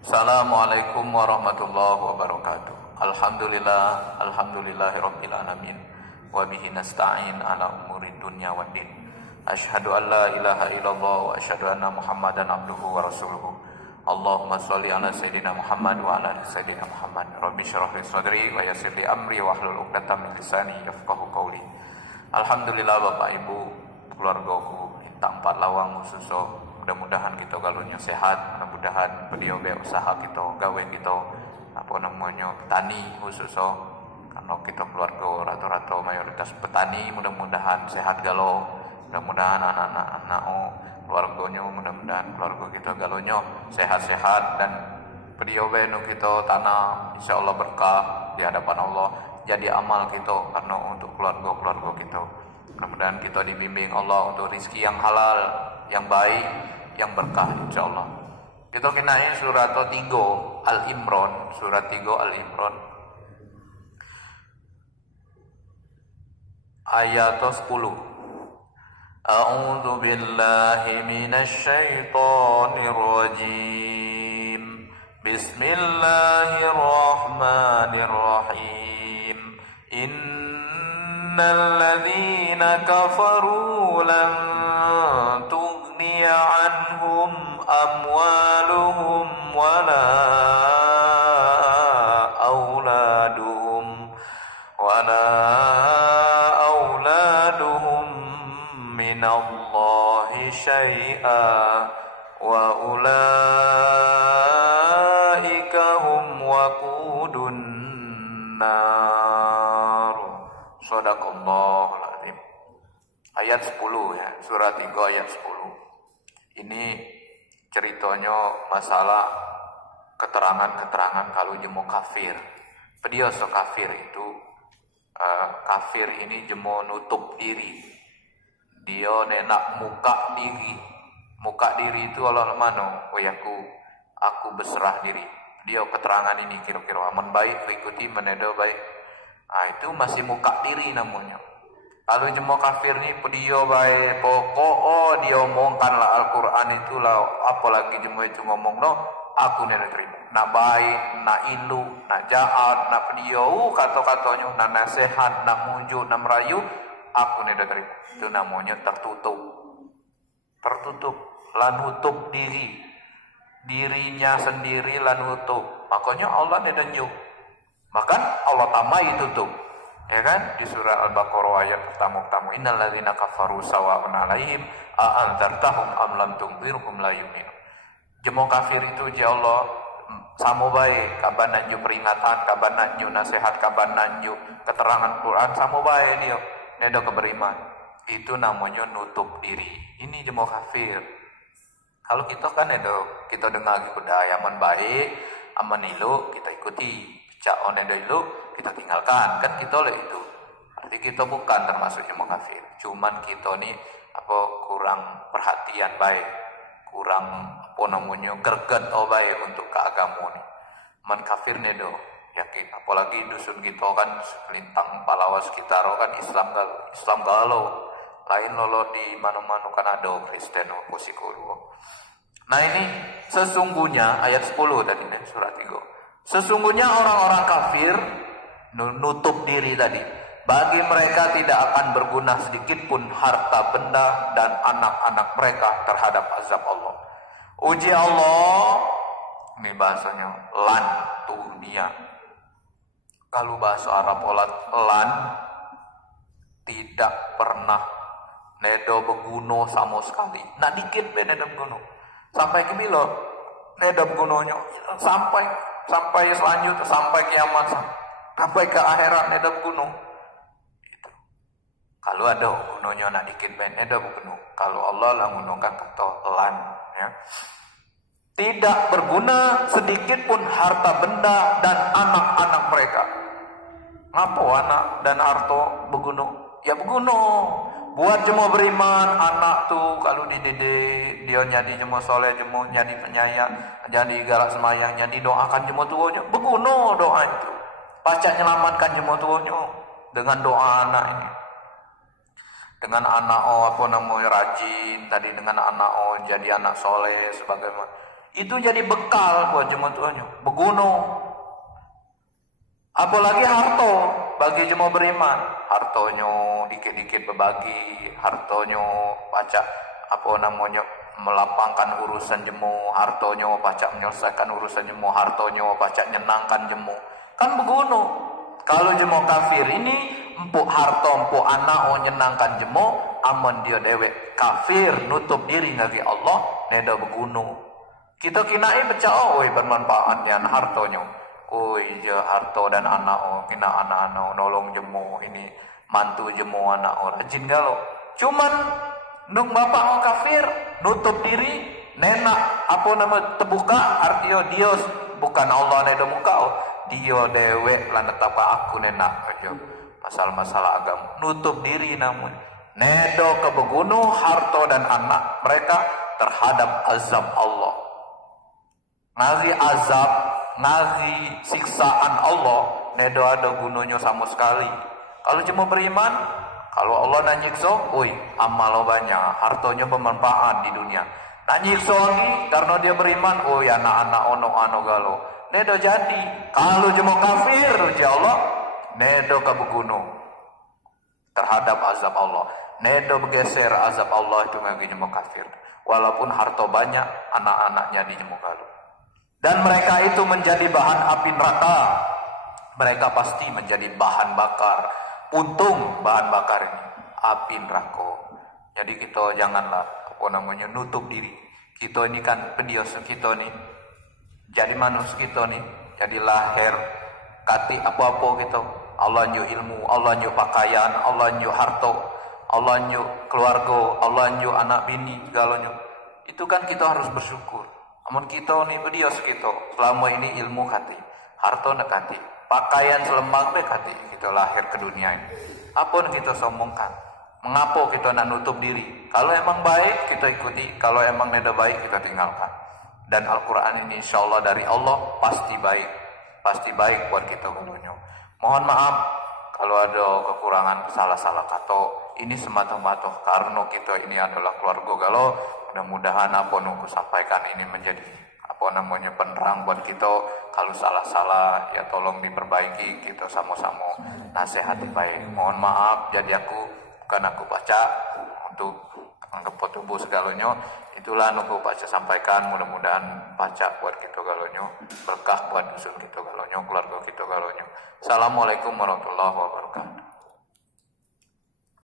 Assalamualaikum warahmatullahi wabarakatuh. Alhamdulillahirabbil alamin. Wa bihi nasta'in ala umurid dunya waddin. Asyhadu an la ilaha illallah wa asyhadu anna Muhammadan abduhu wa rasuluhu. Allahumma shalli ala sayidina Muhammad wa ala ali sayidina Muhammad. Rabbi shrah li sadri wa yassir li amri wa hlul 'uqdatam min lisani yafqahu qawli. Alhamdulillah Bapak Ibu, keluargaku, minta 4 lawang suso. Mudah-mudahan kita galunya sehat, mudah-mudahan beliau usaha kita, gawe kita petani khususnya karena kita keluarga rata-rata mayoritas petani, mudah-mudahan sehat galau, mudah-mudahan anak-anak keluarganya, mudah-mudahan keluarga kita galunya sehat-sehat dan beliau kita tanah insyaallah berkah di hadapan Allah, jadi amal kita karena untuk keluarga-keluarga kita. Mudah-mudahan kita dibimbing Allah untuk rizki yang halal, yang baik, yang berkah insyaallah. Kita kenai surat 3 Al-Imran, surat 3 Al-Imran ayat 10. A'udzu billahi minasy syaithanir rajim. Bismillahirrahmanirrahim. Innal ladzina kafaru lan tughniya anhum amwaluhum wala auladuhum minallahi syai'a wa ulaika hum waqudun nar. Shadaqallahul azim. Ayat 10 ya, surah 3 ayat 10. Ini ceritanya masalah keterangan-keterangan kalau jemo kafir. Dia so kafir itu kafir ini jemo nutup diri. Dia nak muka diri. Muka diri itu Allah mano, aku berserah diri. Dia keterangan ini kira-kira aman baik ikuti menedo baik. Itu masih muka diri namanya. Kalau jemo kafir ni dia baik pokok dia omongkanlah Al-Quran itulah, apalagi jemo itu ngomong no aku ni terima. Nak baik, nak ilu, nak jahat, nak dia kata-katanya, nak nasihat, nak mujuk, nak merayu, aku ni terima. Itu namanya tertutup. Tertutup, lan nutup diri. Dirinya sendiri lan nutup. Makanya Allah ni tunjuk. Bahkan Allah tamai tutup. Ya kan, di surah Al-Baqarah ayat pertama, innal ladzina kafaru sawa'un 'alaihim a anzartahum am lam tunzirhum la yu'minun. Jemo kafir itu ya Allah sama baik kaban nanju peringatan, kaban nanju nasihat, kaban nanju keterangan Quran sama baik dia nedo keberiman. Itu namanya nutup diri. Ini jemo kafir. Kalau kita kan nedo kita dengar budaya aman baik, aman ilu kita ikuti. Cak onedo ilu kita tinggalkan, kan kita oleh itu. Arti kita bukan termasuk jemo kafir. Cuman kita ni kurang perhatian baik, kurang gerget baik untuk keagamaan ni. Man kafir ni yakin, apalagi dusun kita kan selintang palawas sekitar kan Islam galau. Lain lolo di mana-mana kan ada Kristen posiko. Nah ini sesungguhnya ayat 10 tadi nih surat 3. Sesungguhnya orang-orang kafir nutup diri tadi. Bagi mereka tidak akan berguna sedikit pun harta benda dan anak-anak mereka terhadap azab Allah. Uji Allah, ini bahasanya lan dunia. Kalau bahasa Arab lan tidak pernah nedo berguna sama sekali. Nah dikit be nedo berguna. Sampai ke bila nedo bergunanya sampai selanjutnya, sampai kiamat, sampai ke akhirat nedo berguna. Kalau ada gunanya nak dikit ben ada bukan. Kalau Allah lah menggunakan kata lan ya. Tidak berguna sedikit pun harta benda dan anak-anak mereka. Ngapa anak dan harta berguna? Ya berguna. Buat jemaah beriman, anak tu kalau dididik dia jadi jemaah soleh, jemaah jadi penyayang, jadi galak semayang, jadi doakan jemaah tuanya. Berguna doa itu. Pacak menyelamatkan jemaah tuanya dengan doa anak ini. Dengan anak rajin tadi, dengan anak jadi anak soleh sebagaimana Itu jadi bekal buat jemaah tuannya. Beguno. Apalagi harto bagi jemaah beriman. Hartonyo dikit-dikit berbagi, hartonyo baca melapangkan urusan jemu, hartonyo baca menyelesaikan urusan jemu, hartonyo baca nyenangkan jemu. Kan begono. Kalau jemu kafir ini empuk harto empuk anak nyenangkan jemu, aman dia dewek kafir nutup diri ngagi Allah neda begono. Kita kinai baca oi bermanfaat yan hartonyo. Oi je harto dan anak kina anak-anak nolong jemu ini mantu jemu anak rajin galau. Cuman nuk bapak kafir nutup diri nenak terbuka artinya dia bukan Allah neda muka dia dewek lan tetap aku nenak aja masalah-masalah agama nutup diri namun nedo kebegunuh harto dan anak mereka terhadap azab Allah ngazi azab ngazi siksaan Allah nedo ada gunanya sama sekali. Kalau cuma beriman kalau Allah nak nyiksa, amal lo banyak, hartonya bermanfaat di dunia. Nak nyiksa lagi karena dia beriman, anak-anak ono galo. Nedo jadi, kalau cuma kafir, ya Allah, nedo kebegunung terhadap azab Allah. Nedo bergeser azab Allah itu bagi jemaah kafir. Walaupun harta banyak, anak-anaknya di jemaah galo. Dan mereka itu menjadi bahan api neraka. Mereka pasti menjadi bahan bakar. Untung bahan bakar ini api neraka. Jadi kita janganlah nutup diri. Kita ini kan pendios kita nih. Jadi manusia kita nih. Jadi lahir kati apa-apa kita. Allah nyu ilmu, Allah nyu pakaian, Allah nyu harta, Allah nyu keluarga, Allah nyu anak bini segalanya. Itu kan kita harus bersyukur. Namun kita nih pendios kita selama ini ilmu hati, harta nak hati. Pakaian selembang bekati kita lahir ke dunia ini. Apa yang kita sombongkan? Mengapa kita nak nutup diri? Kalau emang baik kita ikuti, kalau emang tidak baik kita tinggalkan. Dan Al-Quran ini insya Allah dari Allah pasti baik buat kita dulunya. Mohon maaf kalau ada kekurangan salah-salah kata. Ini semata-mata karena kita ini adalah keluarga galau. Mudah-mudahan apa yang aku sampaikan ini menjadi penerang buat kita. Kalau salah-salah ya tolong diperbaiki, kita sama-sama nasihati baik. Mohon maaf jadi bukan aku baca untuk ngepot tubuh segalanya. Itulah aku baca sampaikan, mudah-mudahan baca buat kita galonyo, berkah buat dusun kita galonyo, keluarga kita galonyo. Assalamualaikum warahmatullahi wabarakatuh.